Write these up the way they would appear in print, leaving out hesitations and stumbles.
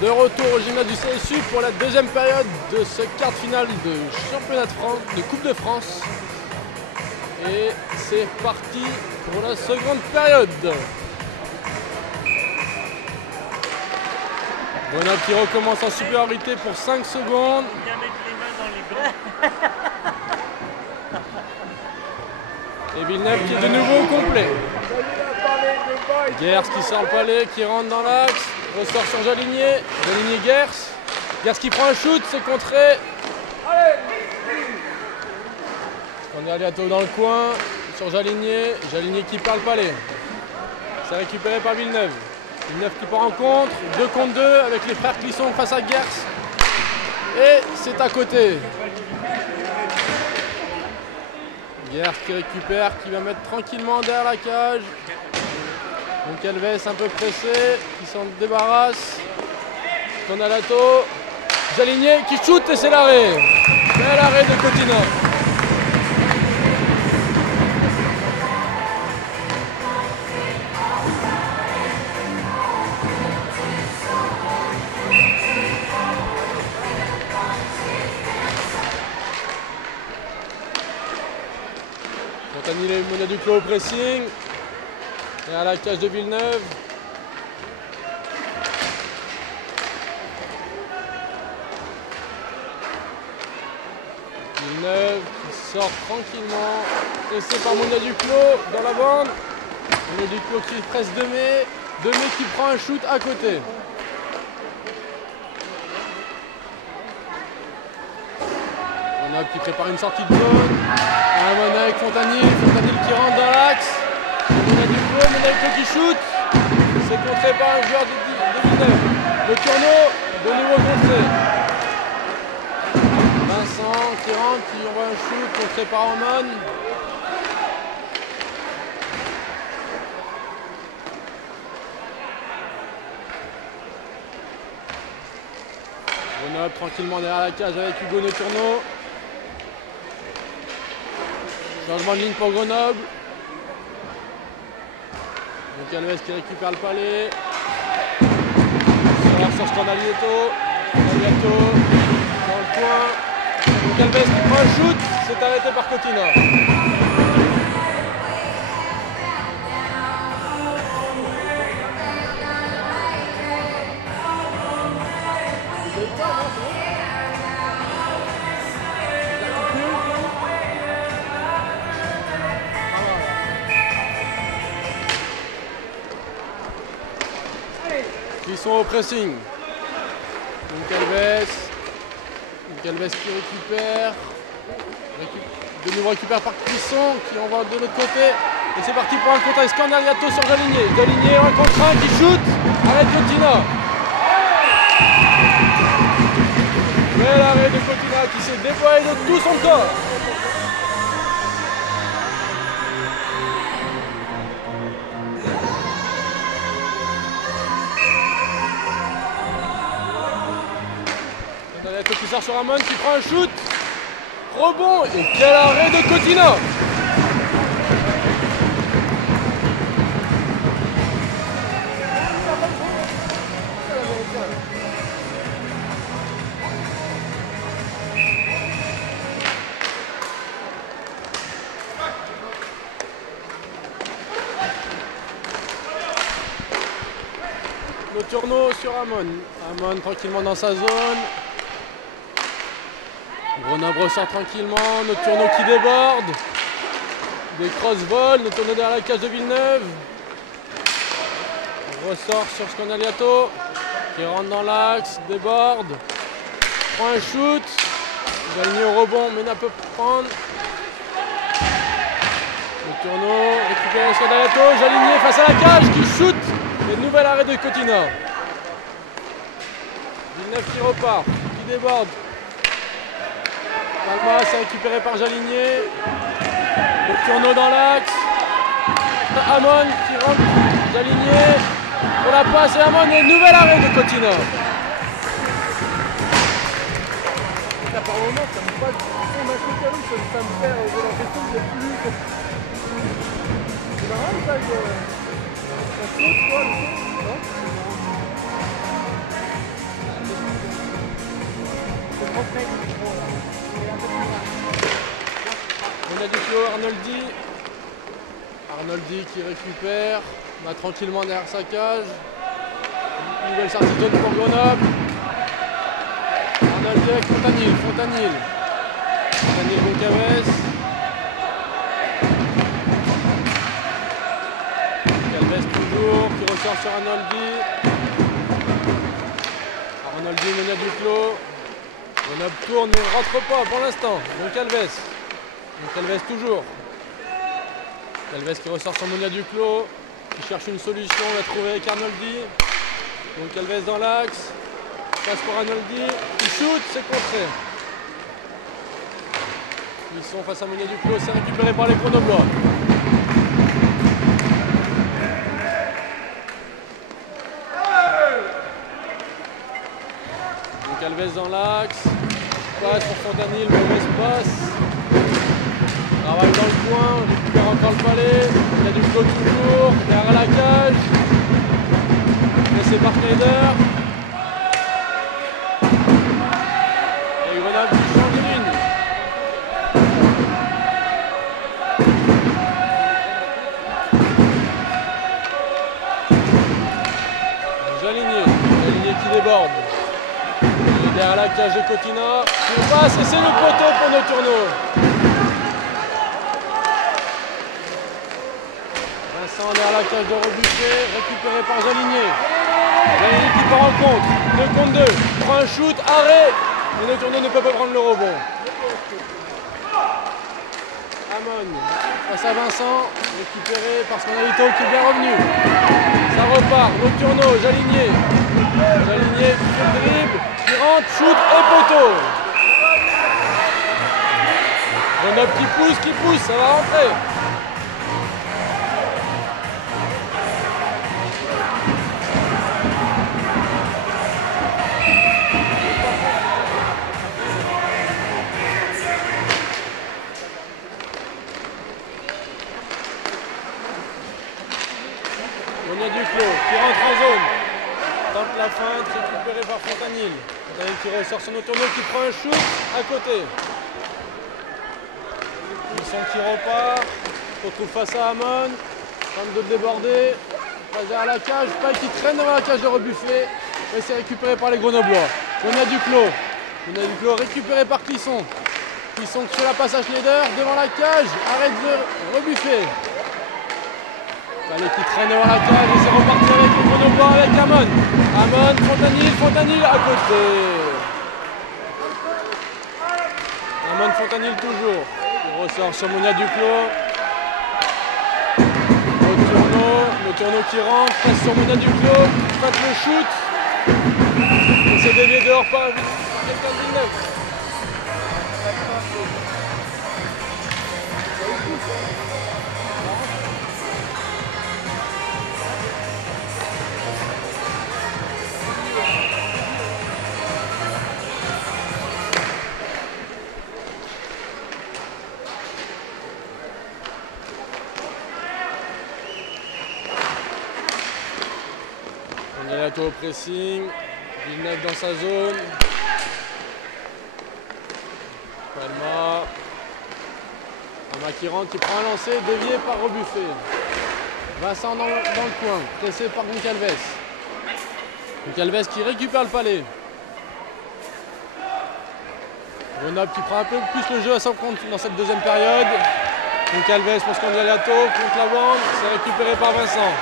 De retour au gymnase du CSU pour la deuxième période de ce quart de finale de championnat de France, de Coupe de France. Et c'est parti pour la seconde période. Grenoble qui recommence en supériorité pour 5 secondes. Et Villeneuve qui est de nouveau au complet. Gers qui sort le palais, qui rentre dans l'axe. Ressort sur Jaligné. Jaligné Gers. Gers qui prend un shoot, c'est contré. On est Aliato dans le coin sur Jaligné. Jaligné qui perd le palais. C'est récupéré par Villeneuve. Villeneuve qui part en contre. 2 contre 2 avec les frères Clisson face à Gers. Et c'est à côté. Gers qui récupère, qui va mettre tranquillement derrière la cage. Donc Alves un peu pressé, qui s'en débarrasse. Tonalato. Jaligné qui shoot et c'est l'arrêt. Bel arrêt de Cotina. Montagny les Monia du Clos au pressing. Et à la cage de Villeneuve. Villeneuve qui sort tranquillement. Laissé par Monia du Clos dans la bande. Monia du Clos qui presse Demey. Demey qui prend un shoot à côté. Grenoble qui prépare une sortie de zone. Amon avec Fontanil. Fontanil qui rentre dans l'axe. Monia du Clos qui shoot. C'est contré par un joueur de Villeneuve. Le tourneau de nouveau contré. Vincent qui rentre, qui envoie un shoot contré par Amon. Grenoble tranquillement derrière la cage avec Hugo Netourneau. Changement de ligne pour Grenoble. Donc Alves qui récupère le palais. Sur Scandalietto. Scandalietto dans le coin. Donc Alves qui prend un shoot. C'est arrêté par Cotina. Qui sont au pressing. Donc Alves qui récupère. De nouveau récupère par Clisson qui envoie de l'autre côté. Et c'est parti pour un contre avec Scandaliato sur Jaligné. Jaligné 1 contre 1 qui shoot. Arrête Cotina. Bel arrêt de Cotina qui s'est déployé de tout son corps. Qui sort sur Amon, qui prend un shoot. Rebond et quel arrêt de Cotina. Le tourneau sur Amon. Amon tranquillement dans sa zone. Grenoble ressort tranquillement, notre tourneau qui déborde. Des cross-vols, notre tourneau derrière la cage de Villeneuve. On ressort sur Scandaliato, qui rentre dans l'axe, déborde. Prend un shoot. Jaligné au rebond, mais n'a peut prendre. Le tourneau, récupéré Scandaliato, Jaligné face à la cage, qui shoot. Et nouvel arrêt de Cotina. Villeneuve qui repart, qui déborde. Palma, c'est récupéré par Jaligné. Le tourneau dans l'axe. Amon qui rentre. Jaligné. Pour la passe et Amon et nouvel arrêt de Cotina. Là, par moment, ça me passe du fond d'un côté à l'autre, ça me perd. J'ai l'impression que j'ai plus. C'est marrant ça, ça saute quoi, le saut, non? Monia Duclos, Arnoldi. Arnoldi qui récupère. On va tranquillement derrière sa cage. Nouvelle sortie de zone pour Grenoble. Arnoldi avec Fontanil. Fontanil Goncalves. Goncalves toujours, qui ressort sur Arnoldi. Arnoldi, Monia Duclos. Grenoble tourne mais ne rentre pas pour l'instant. Goncalves toujours. Goncalves qui ressort sur Monia Duclos. Qui cherche une solution, on va trouver avec Arnoldi. Goncalves dans l'axe. Passe pour Arnoldi. Il shoot, c'est contré. Ils sont face à Monia Duclos, c'est récupéré par les Grenoblois. Goncalves dans l'axe. Passe pour Fontanil, mauvaise passe. Travaille dans le coin, récupère encore le palais. Monia Duclos toujours, derrière la cage. Laissé par Schneider. Et Grenoble qui change de ligne. Jaligné qui déborde. Il est derrière la cage de Cotina. Il passe et c'est le poteau pour Nocturno. Vincent derrière la cage de Rebuffet, récupéré par Jaligné. Jaligné qui part en contre. 2 contre 2. Prend un shoot, arrêt. Mais Nocturno ne peut pas prendre le rebond. Amon face à Vincent, récupéré par Scanalito qui est bien revenu. Ça repart, Nocturno, Jaligné qui fait le dribble, qui rentre, shoot et poteau. Grenoble qui pousse, ça va rentrer. Monia Duclos qui rentre en zone. Tente la feinte, récupéré par Fontanil. Fontanil qui ressort son Nocturno qui prend un shoot à côté. Ils qui repart. Se retrouve face à Amon. Tente de déborder. Passe derrière la cage. Paille qui traîne devant la cage de Rebuffet. Et c'est récupéré par les Grenoblois. Monia Duclos récupéré par Clisson. Clisson qui fait la passe à Schneider devant la cage. Arrête de Rebuffet. Palais qui traîne devant la cage et c'est reparti avec les Grenoblois avec Amon. Amon, Fontanil à côté. Amon, Fontanil toujours. Il ressort sur Monia Duclos. Nocturno qui rentre, passe sur Monia Duclos, passe le shoot. Et c'est dévié dehors par quelqu'un de Villeneuve. Galato au pressing, Villeneuve dans sa zone. Palma qui rentre, qui prend un lancer, dévié par Rebuffet. Vincent dans le coin, pressé par Goncalves. Goncalves qui récupère le palais. Grenoble qui prend un peu plus le jeu à son compte dans cette deuxième période. Goncalves pour Scandaliato contre la bande, c'est récupéré par Vincent.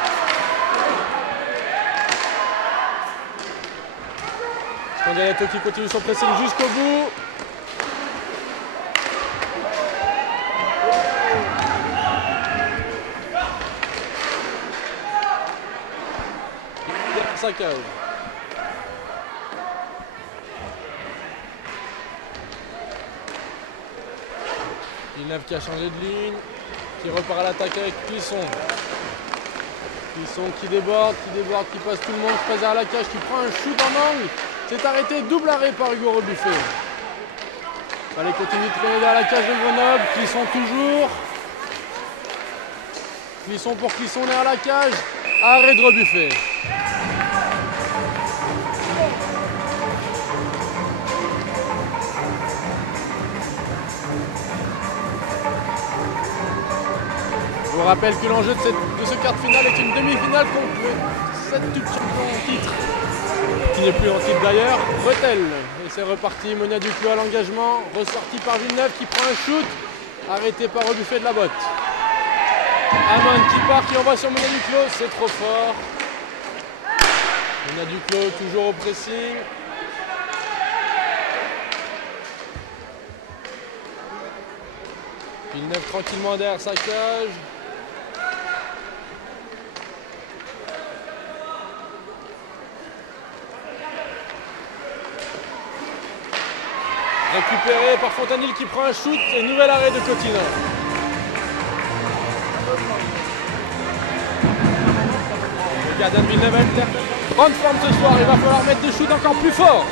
Scandaliato qui continue son pressing jusqu'au bout. Sa cage. Villeneuve qui a changé de ligne, qui repart à l'attaque avec Clisson. Clisson qui déborde, qui passe tout le monde, qui passe à la cage, qui prend un shoot en angle. C'est arrêté, double arrêt par Hugo Rebuffet. Allez, continue de traîner dans la cage de Grenoble, Clisson toujours. Clisson pour Clisson derrière la cage, arrêt de Rebuffet. Je vous rappelle que l'enjeu de ce quart de finale est une demi-finale contre le 7 tube champion en titre, qui n'est plus en titre d'ailleurs, Rethel. Et c'est reparti, Monia Duclos à l'engagement, ressorti par Villeneuve qui prend un shoot, arrêté par Rebuffet de la botte. Amon qui part, qui envoie sur Monia Duclos, c'est trop fort. Monia Duclos toujours au pressing. Villeneuve tranquillement derrière sa cage. Récupéré par Fontanil qui prend un shoot et nouvel arrêt de Cotina. Le gardien de Villeneuve a grande forme ce soir, il va falloir mettre des shoots encore plus forts.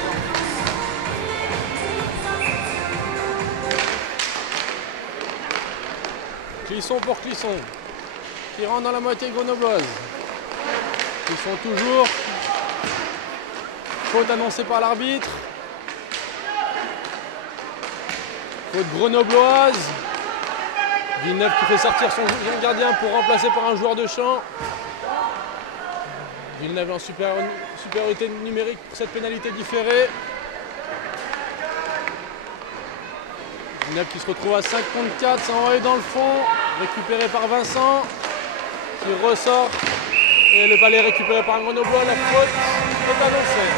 Clisson pour Clisson, qui rentre dans la moitié grenobloise. Clisson toujours. Faute annoncée par l'arbitre. Faute grenobloise. Villeneuve qui fait sortir son gardien pour remplacer par un joueur de champ. Villeneuve en supériorité numérique pour cette pénalité différée. Villeneuve qui se retrouve à 5 contre 4, c'est envoyé dans le fond, récupéré par Vincent, qui ressort, et le balai récupéré par Grenoblois, la faute est annoncée.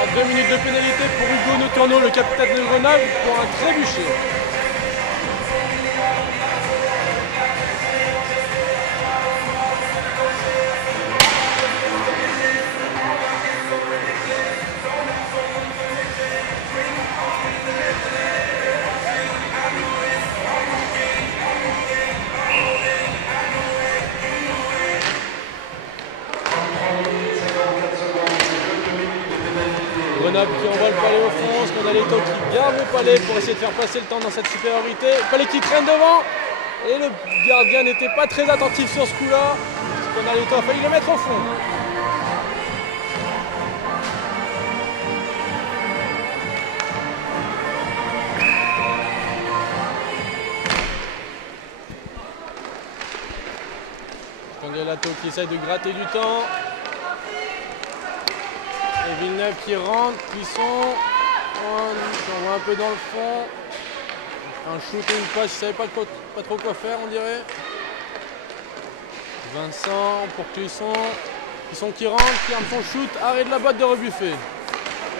À 2 minutes de pénalité pour Hugo Noturno, le capitaine de Grenoble, pour un trébuchet. Grenoble qui envoie le palais au fond, Scandaletto qui garde le palais pour essayer de faire passer le temps dans cette supériorité. Palais qui traîne devant et le gardien n'était pas très attentif sur ce coup-là. Scandaletto a failli le mettre au fond. Scandaletto qui essaye de gratter du temps. Et Villeneuve qui rentre, Clisson, on voit un peu dans le fond. Un shoot et une passe, il ne savait pas trop quoi faire, on dirait. Vincent pour Clisson. Clisson qui rentre, qui arme son shoot, arrêt de la boîte de Rebuffet.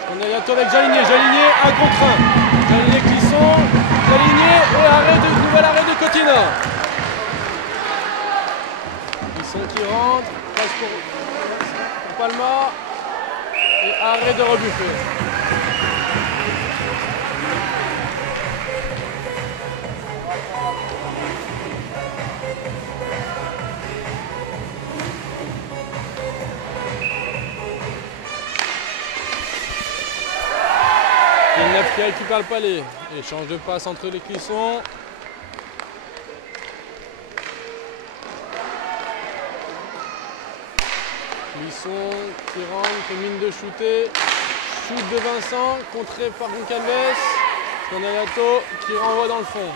On est bientôt avec Jaligné, 1 contre 1. Jaligné, Clisson, Jaligné et nouvel arrêt de Cotina. Clisson qui rentre, passe pour Palma. Et arrêt de Rebuffet. Villeneuve qui récupère le palais. Échange de passe entre les Clissons. Clisson qui rentre, fait mine de shooter. Shoot de Vincent, contré par Goncalves. Scandaletto qui renvoie dans le fond.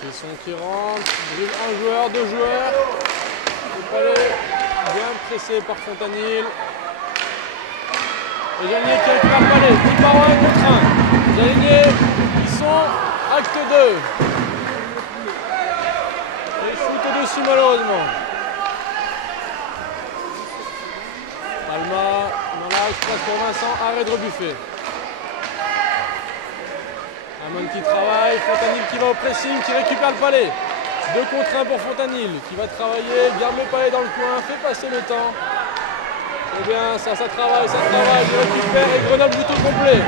Clisson qui rentre, dribble un joueur, 2 joueurs. Le palais bien pressé par Fontanil. Et Jaligné qui récupère le palais, il part en 1 contre 1. Jaligné, Clisson, acte 2. Et shoot au-dessus malheureusement. Palma, dans l'axe, passe pour Vincent, arrêt de Rebuffet. Amon qui travaille, Fontanil qui va au pressing, qui récupère le palais. 2 contre 1 pour Fontanil, qui va travailler, garde le palais dans le coin, fait passer le temps. Eh bien, ça travaille, il récupère et Grenoble joue tout complet.